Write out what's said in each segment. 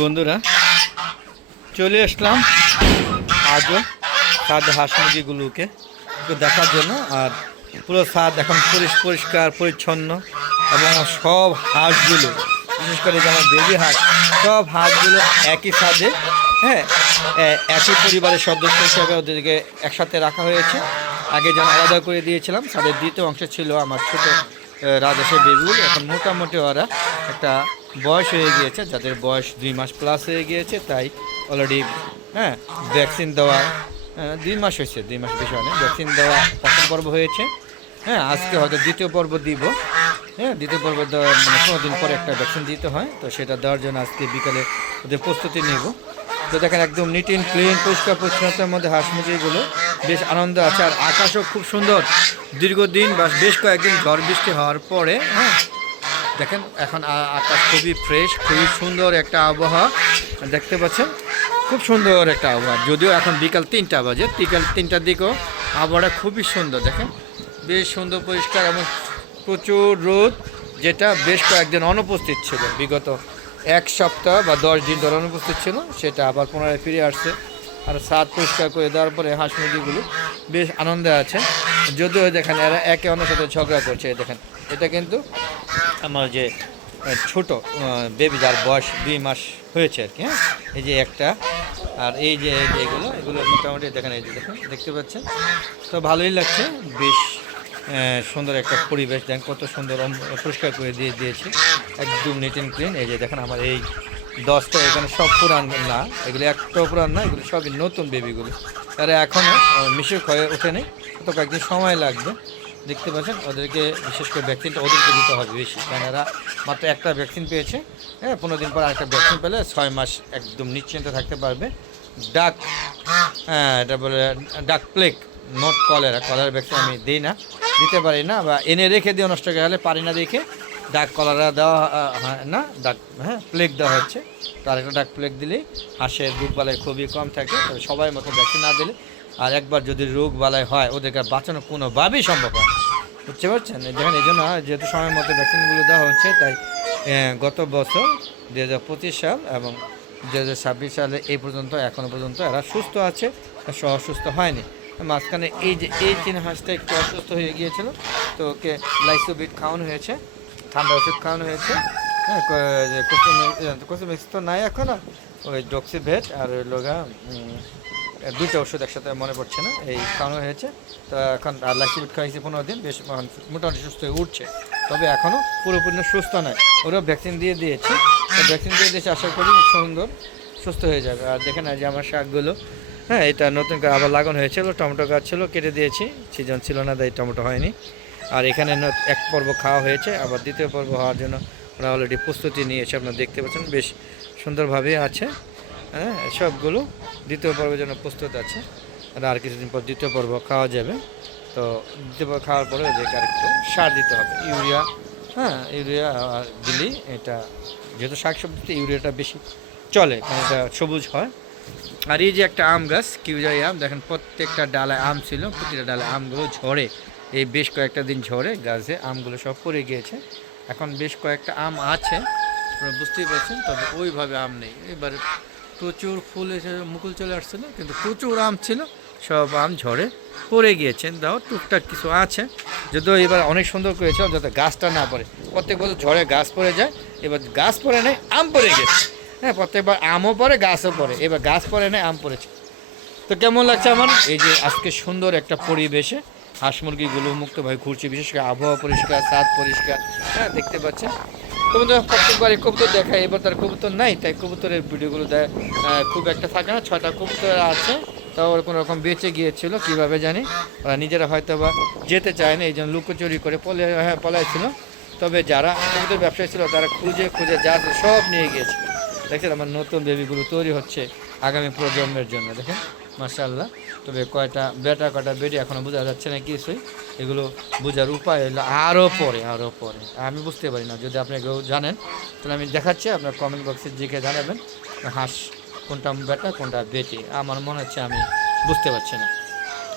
বন্ধুরা চলে আসলাম আজও ছাদ হাঁস মুরগিগুলোকে একটু দেখার জন্য। আর পুরো ছাদ এখন পরিষ্কার পরিচ্ছন্ন এবং সব হাঁসগুলো, বিশেষ করে যেমন বেবি হাঁস, সব হাঁসগুলো একই ছাদে, হ্যাঁ, একই পরিবারের সদস্য হিসাবে ওদেরকে একসাথে রাখা হয়েছে। আগে যেন আলাদা করে দিয়েছিলাম, ছাদের দ্বিতীয় অংশে ছিল আমার ছোটো রাজহাঁসের বেবিগুলো। এখন মোটামুটি ওরা একটা বয়স হয়ে গিয়েছে, যাদের বয়স 2 মাস প্লাস হয়ে গিয়েছে, তাই অলরেডি হ্যাঁ ভ্যাকসিন দেওয়া 2 মাস হয়েছে, 2 মাস বেশি অনেক ভ্যাকসিন দেওয়া প্রথম পর্ব হয়েছে। হ্যাঁ, আজকে হয়তো দ্বিতীয় পর্ব দিব। হ্যাঁ, দ্বিতীয় পর্ব দেওয়া 15 দিন পরে একটা ভ্যাকসিন দিতে হয়, তো সেটা দেওয়ার জন্য আজকে বিকালে ওদের প্রস্তুতি নেব। তো দেখেন একদম নিট অ্যান্ড ক্লিন, পরিষ্কার পরিচ্ছন্নতার মধ্যে হাঁস মুরগিগুলো বেশ আনন্দ আছে। আর আকাশও খুব সুন্দর, দীর্ঘদিন বা বেশ কয়েকদিন ঝড় বৃষ্টি হওয়ার পরে হ্যাঁ দেখেন এখন আকাশ খুবই ফ্রেশ, খুবই সুন্দর একটা আবহাওয়া দেখতে পাচ্ছেন। খুব সুন্দর একটা আবহাওয়া, যদিও এখন বিকাল 3টা বাজে, বিকাল 3টার দিকেও আবহাওয়াটা খুবই সুন্দর। দেখেন বেশ সুন্দর পরিষ্কার এবং প্রচুর রোদ, যেটা বেশ কয়েকদিন অনুপস্থিত ছিল, বিগত 1 সপ্তাহ বা 10 দিন ধরে অনুপস্থিত ছিল, সেটা আবার পুনরায় ফিরে আসছে। আর ছাদ পরিষ্কার করে দেওয়ার পরে হাঁস মুরগিগুলো বেশ আনন্দে আছে। যদিও দেখেন এরা একে অন্যের সাথে ঝগড়া করছে। দেখেন এটা কিন্তু আমার যে ছোট বেবি, যার বয়স 2 মাস হয়েছে আর কি। হ্যাঁ, এই যে একটা, আর এই যে এগুলো মোটামুটি দেখেন, এই যে দেখেন দেখতে পাচ্ছেন, তো ভালোই লাগছে। বেশ সুন্দর একটা পরিবেশ, দেখেন কত সুন্দর পরিষ্কার করে দিয়েছে, একদম নিট অ্যান্ড ক্লিন। এই যে দেখেন আমার এই 10টা, এখানে সব পুরান না, এগুলো একটাও পুরান না, এগুলো সবই নতুন বেবিগুলো। তারা এখনও মিশে হয়ে ওঠেনি, তো কয়েকদিন সময় লাগবে। দেখতে পাচ্ছেন ওদেরকে বিশেষ করে ভ্যাকসিনটা ওদেরকে দিতে হবে বেশি, কারণ এরা মাত্র একটা ভ্যাকসিন পেয়েছে। হ্যাঁ, 15 দিন পর আরেকটা ভ্যাকসিন পেলে 6 মাস একদম নিশ্চিন্তে থাকতে পারবে। ডাক, হ্যাঁ এটা বলে ডাক plague, not cholera. Cholera vaccine আমি দিই না, দিতে পারি না, বা এনে রেখে দিয়ে নষ্ট হয়ে গেলে পারি না দেখে ডাক কলেরা দেওয়া হয় না, ডাক হ্যাঁ প্লেগ দেওয়া হচ্ছে। তো আরেকটা ডাক প্লেগ দিলেই হাঁসের রোগ বালাই খুবই কম থাকে। তবে সবাই মতো ভ্যাকসিন না দিলে, আর একবার যদি রোগ বালাই হয় ওদেরকে বাঁচানো কোনোভাবেই সম্ভব হয়, বুঝতে পারছেন। দেখেন এই জন্য যেহেতু সময় মতো ভ্যাকসিনগুলো দেওয়া হচ্ছে, তাই গত বছর 2025 সাল এবং 2026 সালে এই পর্যন্ত এখনও পর্যন্ত এরা সুস্থ আছে, অসুস্থ হয়নি। মাঝখানে এই যে এই চীনা হাঁসটা একটু অসুস্থ হয়ে গিয়েছিল, তো ওকে লাইসোবিট খাওয়ানো হয়েছে, ঠান্ডা ওষুধ খাওয়ানো হয়েছে। হ্যাঁ, কোসোমিক্স তো নাই এখনও, ওই ডক্সিভেট আর ওই লোগা 2টা ওষুধ একসাথে মনে পড়ছে না, এই খাওয়ানো হয়েছে। তো এখন লাইসোবিট খাওয়াইছে 15 দিন, বেশ মোটামুটি সুস্থ হয়ে উঠছে, তবে এখনও পুরোপুরি সুস্থ নয়। ওরাও ভ্যাকসিন দিয়ে দিয়েছে, তো ভ্যাকসিন দিয়ে দিয়েছে, আশা করি সুন্দর সুস্থ হয়ে যাবে। আর দেখেন যে আমার শাকগুলো, হ্যাঁ এটা নতুন করে আবার লাগানো হয়েছিল, টমেটো গাছ ছিল কেটে দিয়েছি, সিজন ছিল না তাই টমেটো হয়নি। আর এখানে এক পর্ব খাওয়া হয়েছে, আবার দ্বিতীয় পর্ব হওয়ার জন্য ওরা অলরেডি প্রস্তুতি নিয়েছে, আপনারা দেখতে পাচ্ছেন বেশ সুন্দরভাবে আছে। হ্যাঁ, সবগুলো দ্বিতীয় পর্বের জন্য প্রস্তুত আছে। আর কিছুদিন পর দ্বিতীয় পর্ব খাওয়া যাবে। তো দ্বিতীয় পর্ব খাওয়ার পরে ওদেরকে আরেকটু সার দিতে হবে, ইউরিয়া। হ্যাঁ, ইউরিয়া দিলেই এটা, যেহেতু শাকসবজিতে ইউরিয়াটা বেশি চলে, কারণ এটা সবুজ হয়। আর এই যে একটা আম গাছ, কিউজাই আম, দেখেন প্রত্যেকটা ডালায় আম ছিল, প্রতিটা ডালায় আমগুলো ঝরে, এই বেশ কয়েকটা দিন ঝরে গাছে আমগুলো সব পড়ে গিয়েছে। এখন বেশ কয়েকটা আম আছে, আপনারা বুঝতেই পারছেন, তবে ওইভাবে আম নেই। এবারে প্রচুর ফুল এসে মুকুল চলে আসছিলো, কিন্তু প্রচুর আম ছিল, সব আম ঝরে পড়ে গিয়েছেন। দাও টুকটাক কিছু আছে, যদিও এবার অনেক সুন্দর করেছে যাতে গাছটা না পড়ে। প্রত্যেক বছর ঝড়ে গাছ পড়ে যায়, এবার গাছ পড়ে নেই, আম পড়ে গেছে। হ্যাঁ, প্রত্যেকবার আমও পড়ে গাছও পড়ে, এবার গাছ পড়ে নেই, আম পড়েছে। তো কেমন লাগছে আমার এই যে আজকে সুন্দর একটা পরিবেশে হাঁস মুরগিগুলো মুক্তভাবে ঘুরছে, বিশেষ করে আবহাওয়া পরিষ্কার, ছাদ পরিষ্কার। হ্যাঁ, দেখতে পাচ্ছেন। তোমাদের প্রত্যেকবারই কবুতর দেখায়, এবার তার কবুতর নাই, তাই কবুতরের ভিডিওগুলো খুব একটা থাকে না। 6টা কবুতর আছে, তাও ওর কোনো রকম বেঁচে গিয়েছিল, কীভাবে জানি, ওরা নিজেরা হয়তো বা যেতে চায় না, এই জন্য লুকোচুরি করে পলাইছিল। তবে যারা কবুতর ব্যবসায়ী ছিল তারা খুঁজে যা সব নিয়ে গিয়েছে। দেখছেন আমার নতুন বেবিগুলো তৈরি হচ্ছে আগামী প্রজন্মের জন্য, দেখেন মাশাআল্লাহ। তবে কয়টা বেটা কয়টা বেটি এখনও বোঝা যাচ্ছে না কিছুই, এগুলো বোঝার উপায় হলো আরও পরে আমি বুঝতে পারি না। যদি আপনি কেউ জানেন তাহলে আমি দেখাচ্ছি, আপনার কমেন্ট বক্সে জিকে জানাবেন হাঁস কোনটা বেটা কোনটা বেটি। আমার মনে হচ্ছে আমি বুঝতে পারছি না।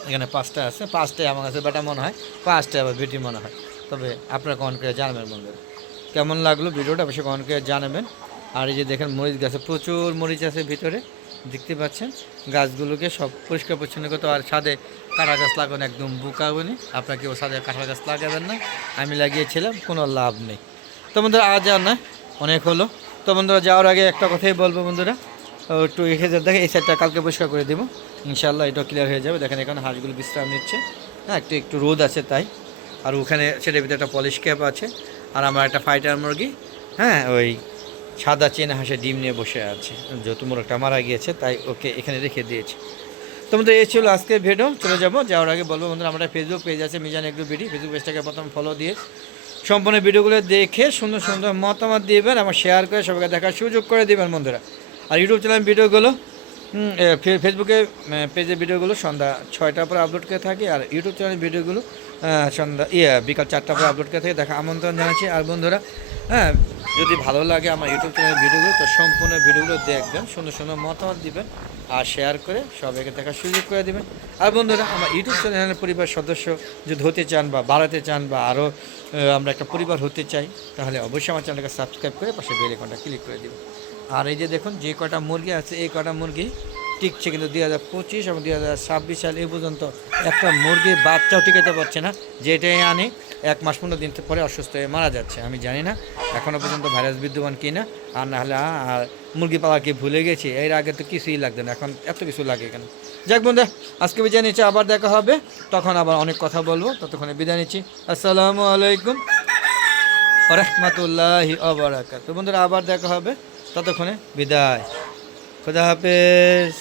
এখানে 5টা আছে, 5টাই আমার কাছে বেটা মনে হয়, 5টাই আবার বেটি মনে হয়। তবে আপনারা কমেন্ট করে জানাবেন বন্ধুরা। কেমন লাগলো ভিডিওটা অবশ্যই কমেন্ট করে জানাবেন। আর এই যে দেখেন মরিচ গাছে প্রচুর মরিচ আছে ভিতরে, দেখতে পাচ্ছেন। গাছগুলোকে সব পরিষ্কার পরিচ্ছন্ন করতে, আর ছাদে কাঁঠাল গাছ লাগানো একদম বোকাবনি, আপনাকে ও ছাদে কাঁঠাল গাছ লাগাবেন না, আমি লাগিয়েছিলাম, কোনো লাভ নেই। তো বন্ধুরা আজ আর না, অনেক হলো। তো বন্ধুরা যাওয়ার আগে একটা কথাই বলবো বন্ধুরা, একটু এসে দেখে এই সাইডটা কালকে পরিষ্কার করে দেবো, ইনশাল্লাহ এটা ক্লিয়ার হয়ে যাবে। দেখেন এখানে হাঁসগুলো বিশ্রাম নিচ্ছে, হ্যাঁ একটু একটু রোদ আছে তাই। আর ওখানে সেটার ভিতরে একটা পলিশ ক্যাপ আছে, আর আমার একটা ফাইটার মুরগি, হ্যাঁ ওই সাদা চেনা হাঁসের ডিম নিয়ে বসে আছে, যেহেতু মোরগটা মারা গিয়েছে তাই ওকে এখানে রেখে দিয়েছি। তো বন্ধুরা এই ছিল আজকের ভিডিও, চলে যাবো। যাওয়ার আগে বলবো বন্ধুরা, আমরা ফেসবুক পেজ আছে মিজান এগ্রো বিডি, ফেসবুক পেজটাকে প্রথম ফলো দিয়ে সম্পূর্ণ ভিডিওগুলো দেখে সুন্দর সুন্দর মতামত দিবেন, আমার শেয়ার করে সবাইকে দেখার সুযোগ করে দেবেন বন্ধুরা। আর ইউটিউব চ্যানেল ভিডিওগুলো ফেসবুকে পেজের ভিডিওগুলো সন্ধ্যা 6টার পরে আপলোড করে থাকি, আর ইউটিউব চ্যানেল ভিডিওগুলো বিকাল 4টার পরে আপলোড করে থাকি, দেখা আমন্ত্রণ জানাচ্ছি। আর বন্ধুরা হ্যাঁ, যদি ভালো লাগে আমার ইউটিউব চ্যানেল ভিডিওগুলো, তো সম্পূর্ণ ভিডিওগুলো দেখবেন, সুন্দর সুন্দর মতামত দিবেন, আর শেয়ার করে সবাইকে দেখার সুযোগ করে দেবেন। আর বন্ধুরা আমার ইউটিউব চ্যানেলের পরিবার সদস্য যদি হতে চান বা বাড়াতে চান, বা আরও আমরা একটা পরিবার হতে চাই, তাহলে অবশ্যই আমার চ্যানেলকে সাবস্ক্রাইব করে পাশে বেল আইকনটা ক্লিক করে দেবেন। আর এই যে দেখুন যে কটা মুরগি আছে, এই কটা মুরগি টিকছে, কিন্তু 2025 এবং 2026 সাল এই পর্যন্ত একটা মুরগির বাচ্চাও টিকাতে পারছে না, যেটাই আনে 1 মাস 15 দিন পরে অসুস্থ হয়ে মারা যাচ্ছে। আমি জানি না এখনও পর্যন্ত ভাইরাস বিদ্যমান কিনা, আর না হলে আর মুরগি পালা কি ভুলে গেছি, এর আগে তো কিছুই লাগতো না, এখন এত কিছু লাগে কেন। যাক বন্ধুরা আজকে বিদায় নিচ্ছি, আবার দেখা হবে, তখন আবার অনেক কথা বলবো, ততক্ষণে বিদায় নিচ্ছি। আসসালামু আলাইকুম ওয়া রাহমাতুল্লাহি ওয়া বারাকাতুহু। বন্ধুরা আবার দেখা হবে, ততক্ষণে বিদায়, খুদা হাফেজ।